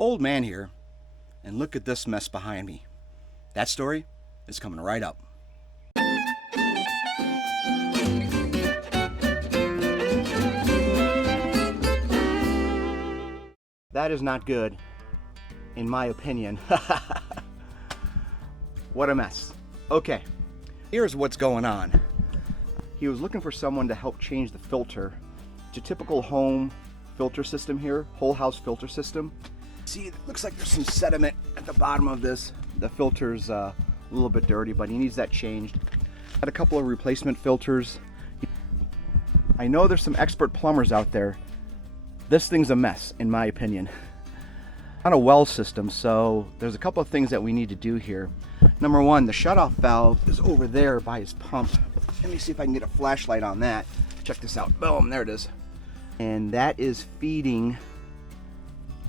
Old man here, and look at this mess behind me. That story is coming right up. That is not good, in my opinion. What a mess. Okay, here's what's going on. He was looking for someone to help change the filter. It's a typical home filter system here, whole house filter system. See, it looks like there's some sediment at the bottom of this. The filter's a little bit dirty, but he needs that changed. Got a couple of replacement filters. I know there's some expert plumbers out there. This thing's a mess, in my opinion. Not a well system, so there's a couple of things that we need to do here. Number one, the shutoff valve is over there by his pump. Let me see if I can get a flashlight on that. Check this out. Boom, there it is. And that is feeding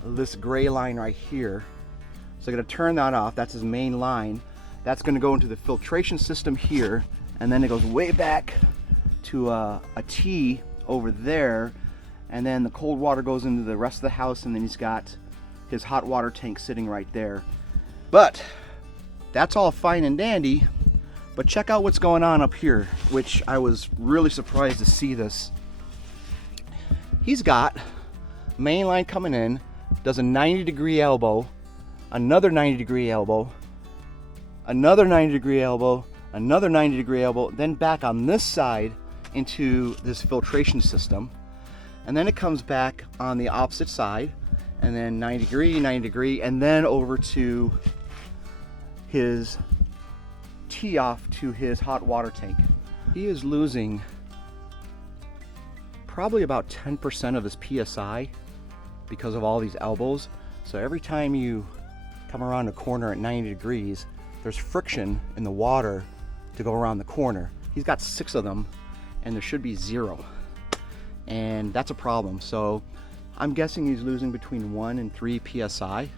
this gray line right here. So I'm going to turn that off. That's his main line. That's going to go into the filtration system here, and then it goes way back to a T over there, and then the cold water goes into the rest of the house, and then he's got his hot water tank sitting right there. But that's all fine and dandy, but check out what's going on up here, which I was really surprised to see this. He's got main line coming in, does a 90-degree elbow, another 90-degree elbow, another 90-degree elbow, another 90-degree elbow, then back on this side into this filtration system. And then it comes back on the opposite side, and then 90-degree, 90-degree, and then over to his tee off to his hot water tank. He is losing probably about 10% of his PSI because of all these elbows. So every time you come around a corner at 90 degrees, there's friction in the water to go around the corner. He's got 6 of them, and there should be 0. And that's a problem. So I'm guessing he's losing between 1 and 3 PSI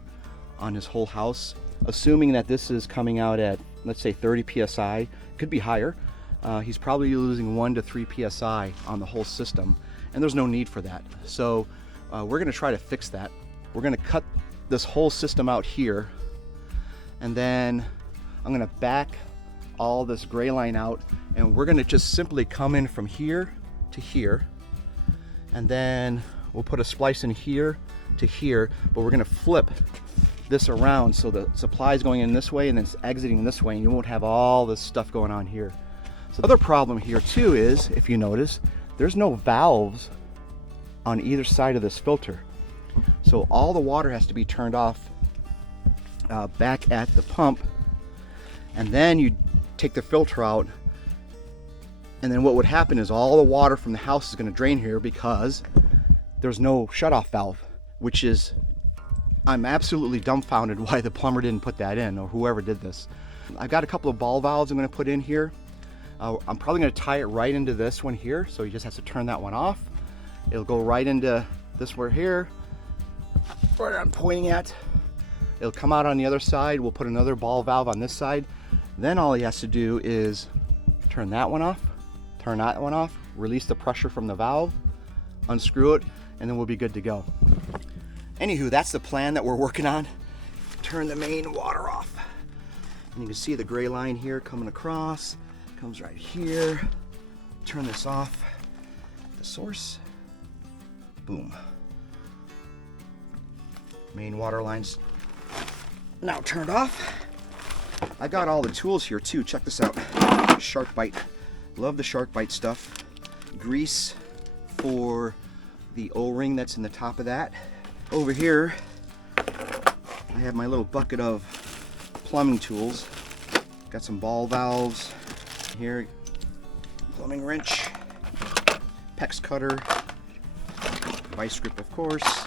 on his whole house. Assuming that this is coming out at, let's say 30 PSI, could be higher. He's probably losing 1 to 3 PSI on the whole system, and there's no need for that. So we're gonna try to fix that. We're gonna cut this whole system out here, and then I'm gonna back all this gray line out, and we're gonna just simply come in from here to here, and then we'll put a splice in here to here, but we're gonna flip this around so the supply is going in this way and then it's exiting this way, and you won't have all this stuff going on here. So the other problem here too is, if you notice, there's no valves on either side of this filter. So all the water has to be turned off back at the pump, and then you take the filter out, and then what would happen is all the water from the house is going to drain here because there's no shutoff valve, which is, I'm absolutely dumbfounded why the plumber didn't put that in, or whoever did this. I've got a couple of ball valves I'm going to put in here. I'm probably going to tie it right into this one here, so he just has to turn that one off. It'll go right into this one here, where I'm pointing at. It'll come out on the other side. We'll put another ball valve on this side. Then all he has to do is turn that one off, turn that one off, release the pressure from the valve, unscrew it, and then we'll be good to go. Anywho, that's the plan that we're working on. Turn the main water off. And you can see the gray line here coming across, comes right here. Turn this off, the source, boom. Main water line's now turned off. I got all the tools here too, check this out. Shark bite, love the shark bite stuff. Grease for the O-ring that's in the top of that. Over here, I have my little bucket of plumbing tools. Got some ball valves here, plumbing wrench, PEX cutter, vice grip of course.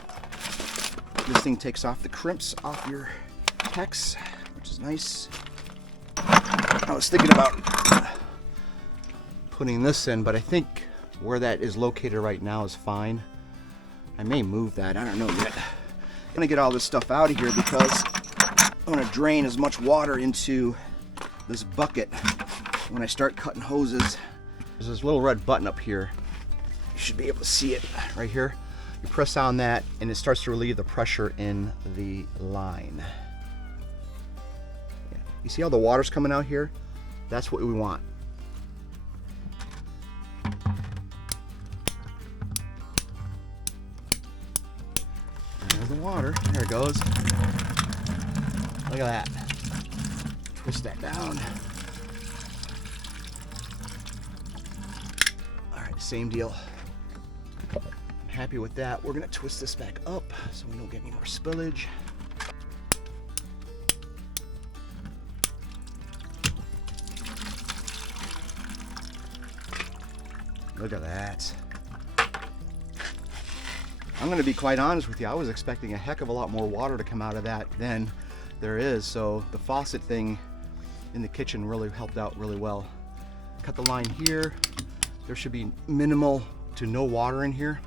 This thing takes off the crimps off your PEX, which is nice. I was thinking about putting this in, but I think where that is located right now is fine. I may move that, I don't know yet. I'm gonna get all this stuff out of here because I'm gonna drain as much water into this bucket when I start cutting hoses. There's this little red button up here. You should be able to see it right here. You press on that and it starts to relieve the pressure in the line. Yeah. You see how the water's coming out here? That's what we want. There's the water. There it goes. Look at that. Twist that down. All right, same deal. I'm happy with that. We're gonna twist this back up so we don't get any more spillage. Look at that. I'm gonna be quite honest with you, I was expecting a heck of a lot more water to come out of that than there is, so the faucet thing in the kitchen really helped out really well. Cut the line here. There should be minimal to no water in here.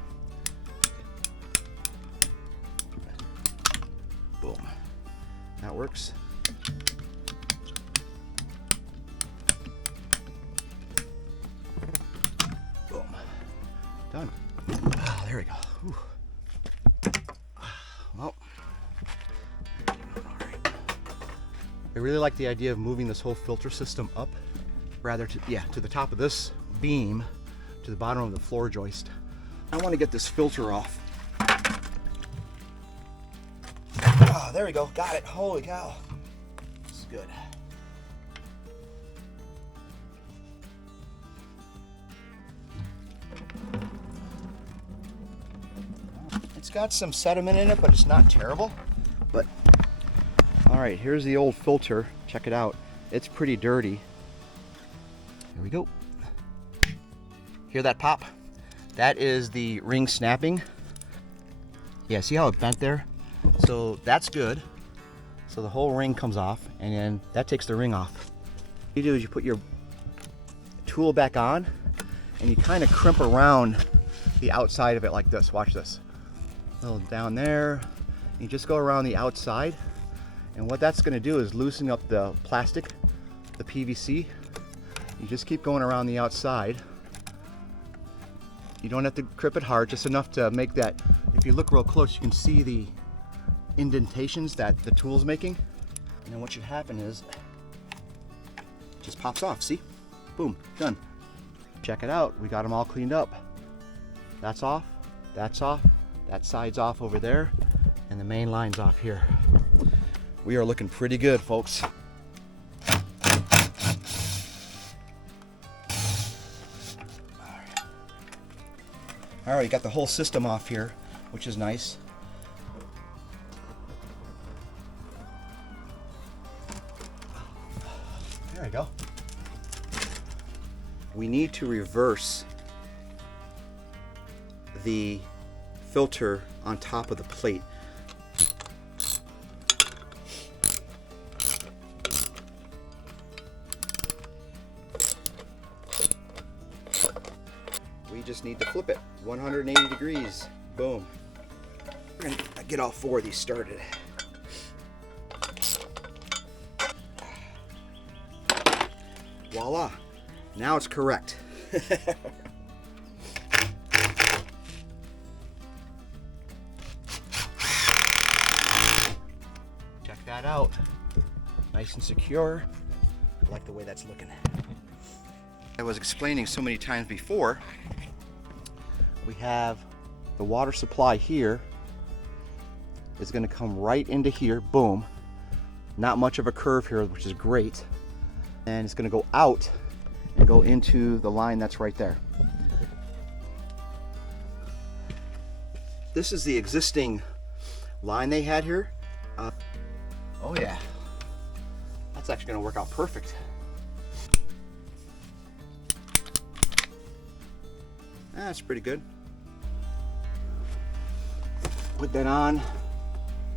Boom. That works. Boom. Done. Oh, there we go. Whew. Well, all right. I really like the idea of moving this whole filter system up, rather to the top of this beam, to the bottom of the floor joist. I want to get this filter off. Oh, there we go. Got it. Holy cow. This is good. It's got some sediment in it, but it's not terrible. But all right, here's the old filter. Check it out. It's pretty dirty. Here we go. Hear that pop? That is the ring snapping. Yeah, see how it bent there? So that's good. So the whole ring comes off, and then that takes the ring off. What you do is you put your tool back on, and you kind of crimp around the outside of it like this. Watch this. A little down there. You just go around the outside, and what that's going to do is loosen up the plastic, the PVC. You just keep going around the outside. You don't have to grip it hard, just enough to make that, if you look real close, you can see the indentations that the tool's making. And then what should happen is, it just pops off, see? Boom, done. Check it out, we got them all cleaned up. That's off, that side's off over there, and the main line's off here. We are looking pretty good, folks. All right, got the whole system off here, which is nice. There we go. We need to reverse the filter on top of the plate. We just need to flip it 180 degrees. Boom. We're gonna get all four of these started. Voila. Now it's correct. Check that out. Nice and secure. I like the way that's looking. I was explaining so many times before, we have the water supply here is going to come right into here. Boom. Not much of a curve here, which is great. And it's going to go out and go into the line that's right there. This is the existing line they had here. Oh yeah, that's actually going to work out perfect. That's pretty good. Put that on.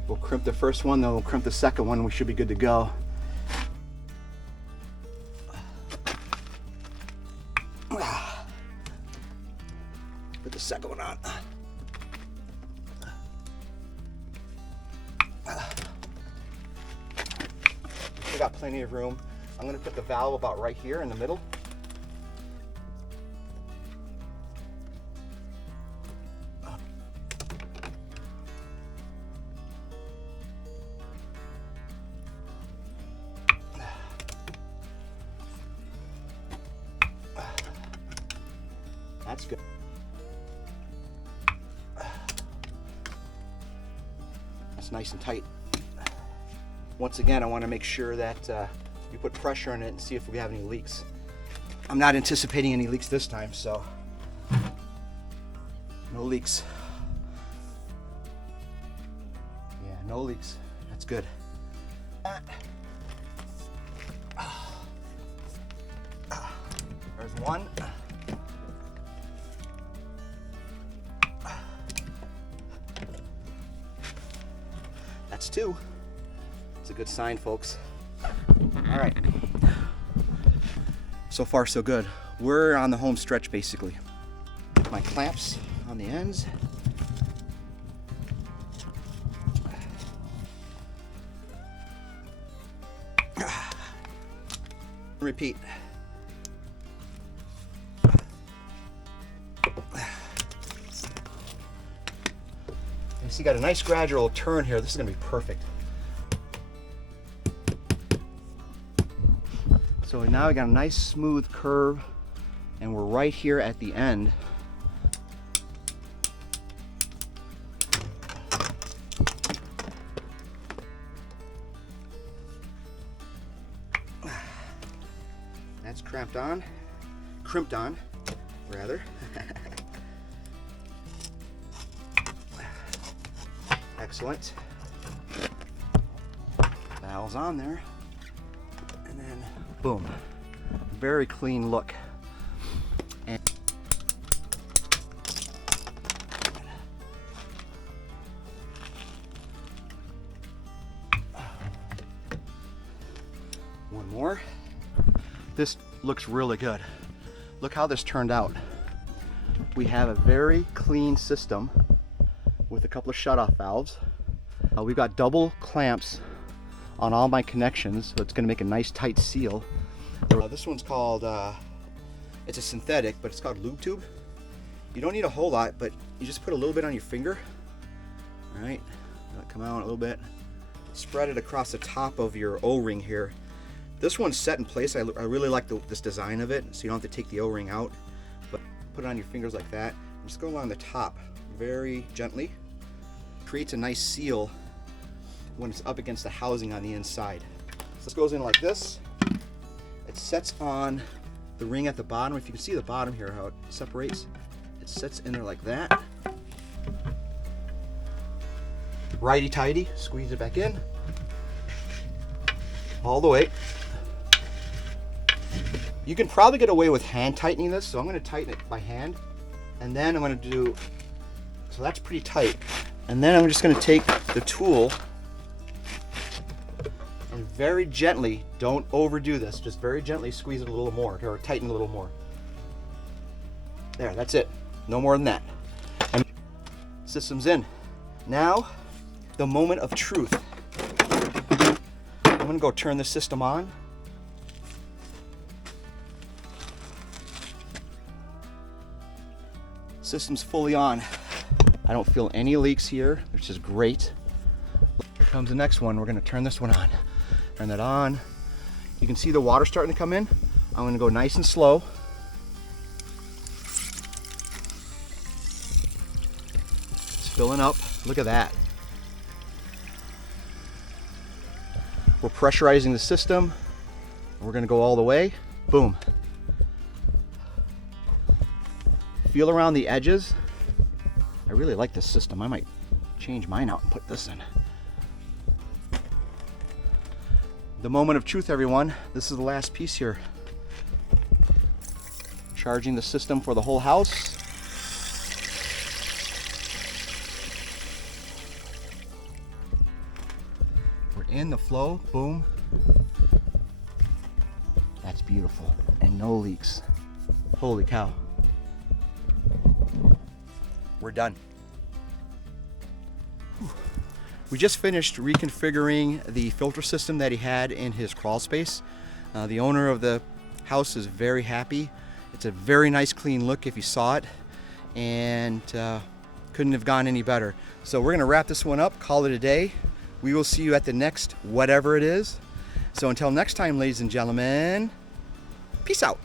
We'll crimp the first one, then we'll crimp the second one. We should be good to go. Put the second one on. We got plenty of room. I'm going to put the valve about right here in the middle. It's nice and tight. Once again, I want to make sure that you put pressure on it and see if we have any leaks. I'm not anticipating any leaks this time, so no leaks. Yeah, no leaks. That's good. There's one. That's two. It's a good sign, folks. All right. So far, so good. We're on the home stretch, basically. My clamps on the ends. Repeat. You see, got a nice gradual turn here. This is going to be perfect. So now we got a nice smooth curve, and we're right here at the end. That's crimped on, rather. Excellent. Valves on there, and then boom, very clean look. And one more. This looks really good. Look how this turned out. We have a very clean system with a couple of shutoff valves. We've got double clamps on all my connections, so it's going to make a nice tight seal. This one's called, it's a synthetic, but it's called lube tube. You don't need a whole lot, but you just put a little bit on your finger. All right, let it come out a little bit. Spread it across the top of your O-ring here. This one's set in place. I really like this design of it, so you don't have to take the O-ring out, but put it on your fingers like that. Just go along the top very gently. Creates a nice seal when it's up against the housing on the inside. So this goes in like this. It sets on the ring at the bottom. If you can see the bottom here, how it separates, it sets in there like that. Righty-tighty, squeeze it back in. All the way. You can probably get away with hand tightening this, so I'm going to tighten it by hand. And then I'm going to do, so that's pretty tight. And then I'm just going to take the tool and very gently, don't overdo this, just very gently squeeze it a little more, or tighten a little more. There, that's it. No more than that. And system's in. Now, the moment of truth. I'm going to go turn the system on. System's fully on. I don't feel any leaks here, which is great. Here comes the next one. We're going to turn this one on. Turn that on. You can see the water starting to come in. I'm going to go nice and slow. It's filling up. Look at that. We're pressurizing the system. We're going to go all the way. Boom. Feel around the edges. I really like this system. I might change mine out and put this in. The moment of truth, everyone. This is the last piece here. Charging the system for the whole house. We're in the flow. Boom. That's beautiful. And no leaks. Holy cow. We're done. We just finished reconfiguring the filter system that he had in his crawl space. The owner of the house is very happy. It's a very nice clean look if you saw it, and couldn't have gone any better. So we're gonna wrap this one up, call it a day. We will see you at the next whatever it is. So until next time, ladies and gentlemen, peace out.